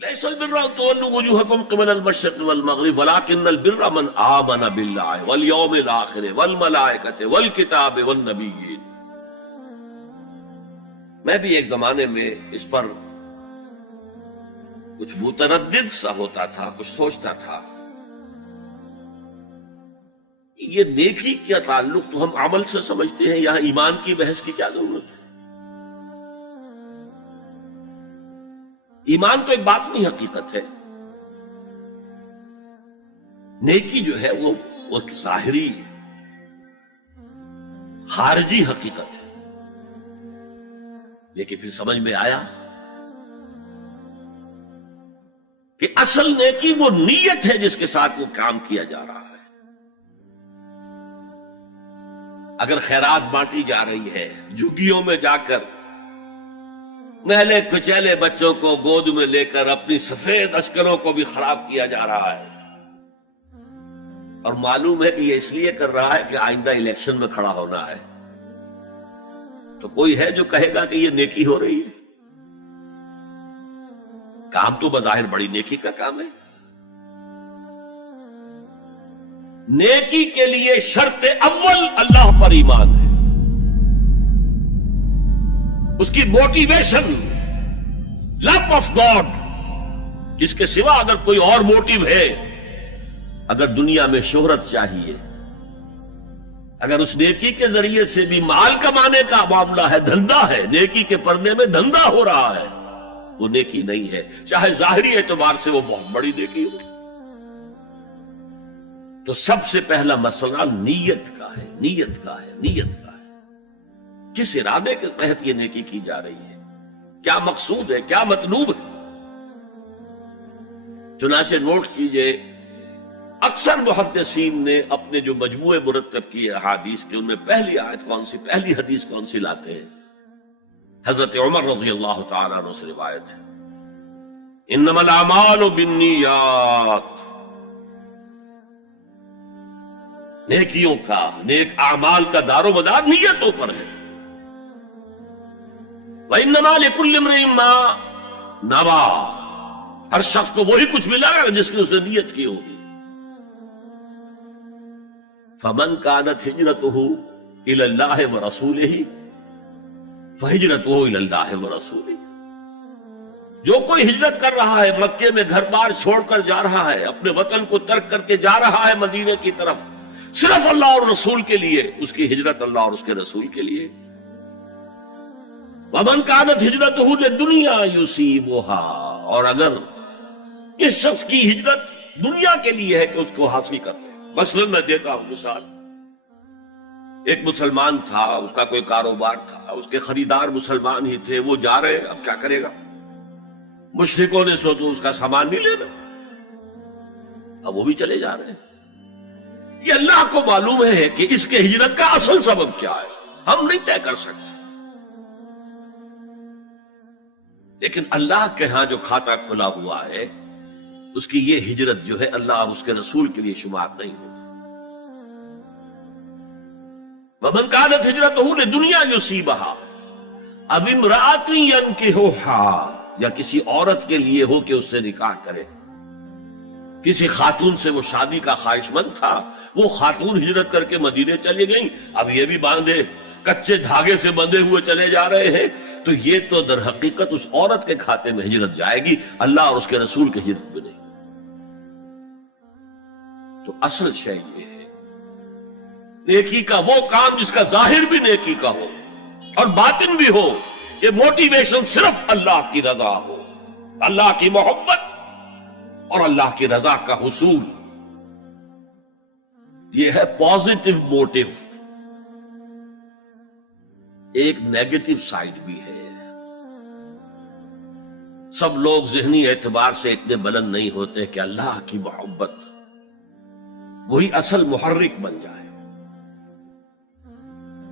ليس البر أن تولوا وجوهكم قبل المشرق والمغرب ولكن البر من آمن بالله واليوم الآخر والملائكة والكتاب والنبيين. میں بھی ایک زمانے میں اس پر کچھ متردد سا ہوتا تھا، کچھ سوچتا تھا یہ نیکی کا تعلق تو ہم عمل سے سمجھتے ہیں، یہاں ایمان کی بحث کی کیا ضرورت ہے؟ ایمان تو ایک باطنی حقیقت ہے، نیکی جو ہے وہ ایک ظاہری خارجی حقیقت ہے. لیکن پھر سمجھ میں آیا کہ اصل نیکی وہ نیت ہے جس کے ساتھ وہ کام کیا جا رہا ہے. اگر خیرات بانٹی جا رہی ہے، جھگیوں میں جا کر نہلے کچیلے بچوں کو گود میں لے کر اپنی سفید اشکروں کو بھی خراب کیا جا رہا ہے، اور معلوم ہے کہ یہ اس لیے کر رہا ہے کہ آئندہ الیکشن میں کھڑا ہونا ہے، تو کوئی ہے جو کہے گا کہ یہ نیکی ہو رہی ہے؟ کام تو بظاہر بڑی نیکی کا کام ہے. نیکی کے لیے شرط اول اللہ پر ایمان ہے، اس کی موٹیویشن لو آف گاڈ، جس کے سوا اگر کوئی اور موٹیو ہے، اگر دنیا میں شہرت چاہیے، اگر اس نیکی کے ذریعے سے بھی مال کمانے کا معاملہ ہے، دھندا ہے، نیکی کے پردے میں دھندا ہو رہا ہے، وہ نیکی نہیں ہے، چاہے ظاہری اعتبار سے وہ بہت بڑی نیکی ہو. تو سب سے پہلا مسئلہ نیت کا ہے، نیت کا ہے، نیت کا ہے. کس ارادے کے تحت یہ نیکی کی جا رہی ہے، کیا مقصود ہے، کیا مطلوب ہے. چنانچہ نوٹ کیجئے، اکثر محدثین نے اپنے جو مجموعے مرتب کیے احادیث کے، ان میں پہلی آیت کون سی، پہلی حدیث کون سی لاتے ہیں؟ حضرت عمر رضی اللہ تعالیٰ عنہ سے روایت ہے، انما الاعمال بالنیات، نیکیوں کا، نیک اعمال کا دار و مدار نیتوں پر ہے. وانما لکل امرئ ما نوى، ہر شخص کو وہی کچھ ملا گا جس کی اس نے نیت کی ہوگی. فمن كانت ہجرته الى اللہ ورسولہ فہجرته الى اللہ ورسولہ، جو کوئی ہجرت کر رہا ہے، مکے میں گھر بار چھوڑ کر جا رہا ہے، اپنے وطن کو ترک کر کے جا رہا ہے مدینے کی طرف، صرف اللہ اور رسول کے لیے، اس کی ہجرت اللہ اور اس کے رسول کے لیے. ومن كانت ہجرته للدنیا يصيبها، اور اگر اس شخص کی ہجرت دنیا کے لیے ہے کہ اس کو حاصل کر لے. مثلا میں دیتا ہوں مثال، ایک مسلمان تھا، اس کا کوئی کاروبار تھا، اس کے خریدار مسلمان ہی تھے، وہ جا رہے، اب کیا کرے گا؟ مشرکوں نے سو تو اس کا سامان نہیں لینا، اب وہ بھی چلے جا رہے ہیں. یہ اللہ کو معلوم ہے کہ اس کے ہجرت کا اصل سبب کیا ہے، ہم نہیں طے کر سکتے. لیکن اللہ کے ہاں جو کھاتا کھلا ہوا ہے، اس کی یہ ہجرت جو ہے اللہ اور اس کے رسول کے لیے شمار نہیں ہوگی. وَمَنْ كَانَتْ هِجْرَتُهُ لِدُنْيَا يُصِيبَهَا أَوْ امْرَأَةٍ يَنكِحُهَا، یا کسی عورت کے لیے ہو کہ اس سے نکاح کرے. کسی خاتون سے وہ شادی کا خواہش مند تھا، وہ خاتون ہجرت کر کے مدینے چلی گئیں، اب یہ بھی باندھے کچے دھاگے سے بندھے ہوئے چلے جا رہے ہیں، تو یہ تو در حقیقت اس عورت کے کھاتے میں ہجرت جائے گی، اللہ اور اس کے رسول کی ہجرت میں نہیں. تو اصل شے یہ ہے، نیکی کا وہ کام جس کا ظاہر بھی نیکی کا ہو اور باطن بھی ہو، کہ موٹیویشن صرف اللہ کی رضا ہو، اللہ کی محبت اور اللہ کی رضا کا حصول. یہ ہے پازیٹو موٹیو. ایک نیگیٹو سائیڈ بھی ہے. سب لوگ ذہنی اعتبار سے اتنے بلند نہیں ہوتے کہ اللہ کی محبت وہی اصل محرک بن جائے.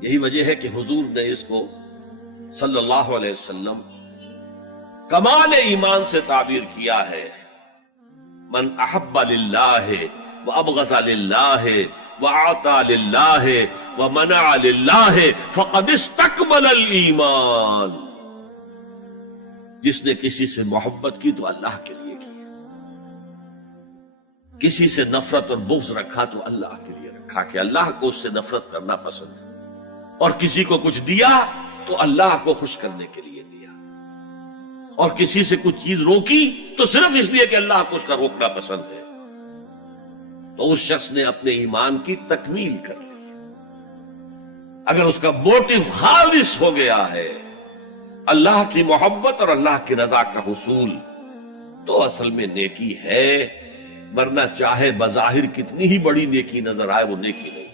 یہی وجہ ہے کہ حضور نے اس کو صلی اللہ علیہ وسلم کمال ایمان سے تعبیر کیا ہے، من احب للہ وابغض للہ وَأَعْطَى لِلَّهِ وَمَنَعَ لِلَّهِ فَقَدْ اسْتَكْمَلَ الْإِيمَانِ. جس نے کسی سے محبت کی تو اللہ کے لیے کی، کسی سے نفرت اور بغض رکھا تو اللہ کے لیے رکھا کہ اللہ کو اس سے نفرت کرنا پسند ہے، اور کسی کو کچھ دیا تو اللہ کو خوش کرنے کے لیے دیا، اور کسی سے کچھ چیز روکی تو صرف اس لیے کہ اللہ کو اس کا روکنا پسند ہے، تو اس شخص نے اپنے ایمان کی تکمیل کر لی۔ اگر اس کا موٹو خالص ہو گیا ہے اللہ کی محبت اور اللہ کی رضا کا حصول، تو اصل میں نیکی ہے، ورنہ چاہے بظاہر کتنی ہی بڑی نیکی نظر آئے وہ نیکی نہیں۔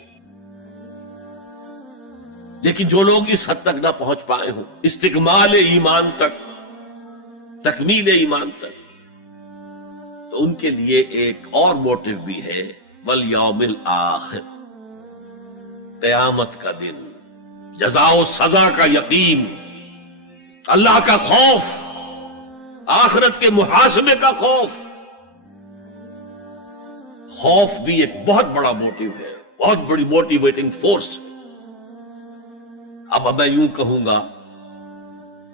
لیکن جو لوگ اس حد تک نہ پہنچ پائے ہوں، استکمال ایمان تک، تکمیل ایمان تک، تو ان کے لیے ایک اور موٹو بھی ہے، والیوم الآخر، قیامت کا دن، جزا و سزا کا یقین، اللہ کا خوف، آخرت کے محاسبے کا خوف۔ خوف بھی ایک بہت بڑا موٹو ہے، بہت بڑی موٹیویٹنگ فورس۔ اب میں یوں کہوں گا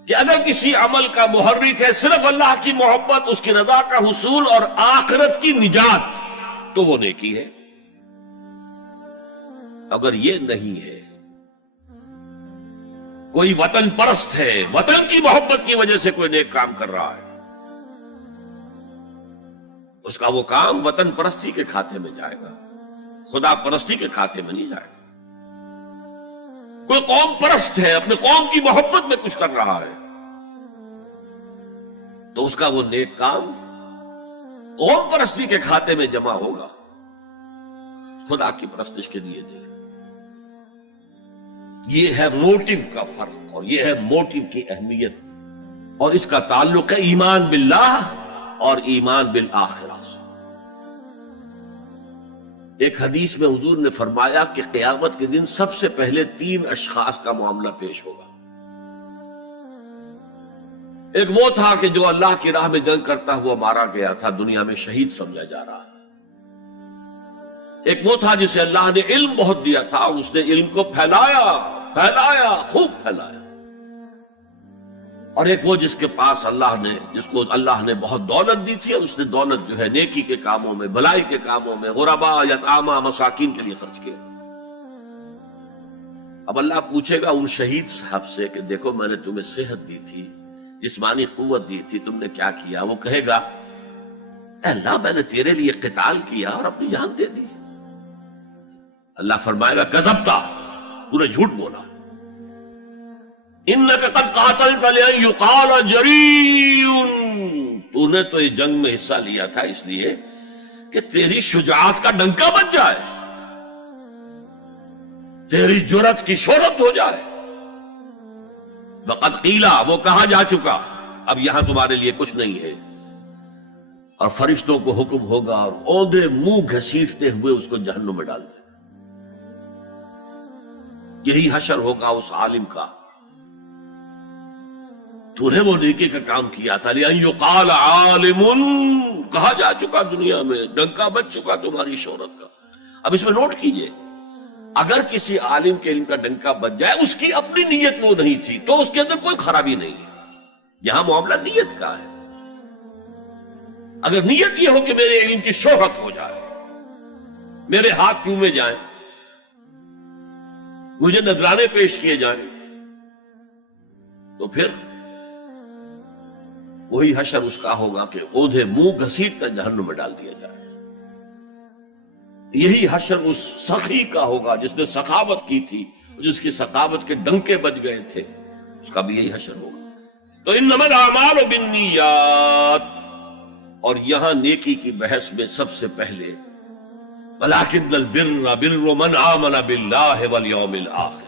کہ اگر کسی عمل کا محرک ہے صرف اللہ کی محبت، اس کی رضا کا حصول اور آخرت کی نجات، تو وہ نیکی ہے۔ اگر یہ نہیں ہے، کوئی وطن پرست ہے، وطن کی محبت کی وجہ سے کوئی نیک کام کر رہا ہے، اس کا وہ کام وطن پرستی کے کھاتے میں جائے گا، خدا پرستی کے کھاتے میں نہیں جائے گا۔ کوئی قوم پرست ہے، اپنے قوم کی محبت میں کچھ کر رہا ہے، تو اس کا وہ نیک کام قوم پرستی کے کھاتے میں جمع ہوگا، خدا کی پرستش کے لیے دے۔ یہ ہے موٹو کا فرق، اور یہ ہے موٹو کی اہمیت، اور اس کا تعلق ہے ایمان باللہ اور ایمان بالآخرہ سے۔ ایک حدیث میں حضور نے فرمایا کہ قیامت کے دن سب سے پہلے 3 اشخاص کا معاملہ پیش ہوگا۔ ایک وہ تھا کہ جو اللہ کی راہ میں جنگ کرتا ہوا مارا گیا تھا، دنیا میں شہید سمجھا جا رہا ہے۔ ایک وہ تھا جسے اللہ نے علم بہت دیا تھا، اور اس نے علم کو پھیلایا، خوب پھیلایا۔ اور ایک وہ جس کے پاس جس کو اللہ نے بہت دولت دی تھی، اور اس نے دولت جو ہے نیکی کے کاموں میں، بھلائی کے کاموں میں، غربا، یتاما، مساکین کے لیے خرچ کیا۔ اب اللہ پوچھے گا ان شہید صاحب سے کہ دیکھو میں نے تمہیں صحت دی تھی، جسمانی قوت دی تھی، تم نے کیا کیا؟ وہ کہے گا اے اللہ میں نے تیرے لیے قتال کیا اور اپنی جان دے دی۔ اللہ فرمائے گا کذبتا، تو نے جھوٹ بولا، انک قد قاتلت لأن یقال جریء، تو نے تو اس جنگ میں حصہ لیا تھا اس لیے کہ تیری شجاعت کا ڈنکا بج جائے، تیری جرأت کی شہرت ہو جائے۔ وقد قیلا، وہ کہا جا چکا، اب یہاں تمہارے لیے کچھ نہیں ہے۔ اور فرشتوں کو حکم ہوگا اور اوندے منہ گھسیٹتے ہوئے اس کو جہنم میں ڈال دیں۔ یہی حشر ہوگا اس عالم کا، تو نے وہ نیکی کا کام کیا تھا، لأن یقال عالم، کہا جا چکا دنیا میں، ڈنکا بج چکا تمہاری شہرت کا۔ اب اس میں نوٹ کیجئے، اگر کسی عالم کے علم کا ڈنکا بج جائے، اس کی اپنی نیت وہ نہیں تھی تو اس کے اندر کوئی خرابی نہیں ہے۔ یہاں معاملہ نیت کا ہے۔ اگر نیت یہ ہو کہ میرے علم کی شہرت ہو جائے، میرے ہاتھ چومے جائیں، مجھے نذرانے پیش کیے جائیں، تو پھر وہی حشر اس کا ہوگا کہ اوندھے منہ گھسیٹ کر جہنم میں ڈال دیا جائے۔ یہی حشر اس سخی کا ہوگا جس نے سخاوت کی تھی، جس کی سخاوت کے ڈنکے بج گئے تھے، اس کا بھی یہی حشر ہوگا۔ تو انما الاعمال بالنیات، اور یہاں نیکی کی بحث میں سب سے پہلے وَلَٰكِنَّ الْبِرَّ بِرُّ مَنْ آمَنَ بِاللَّهِ وَالْيَوْمِ الْآخِرِ،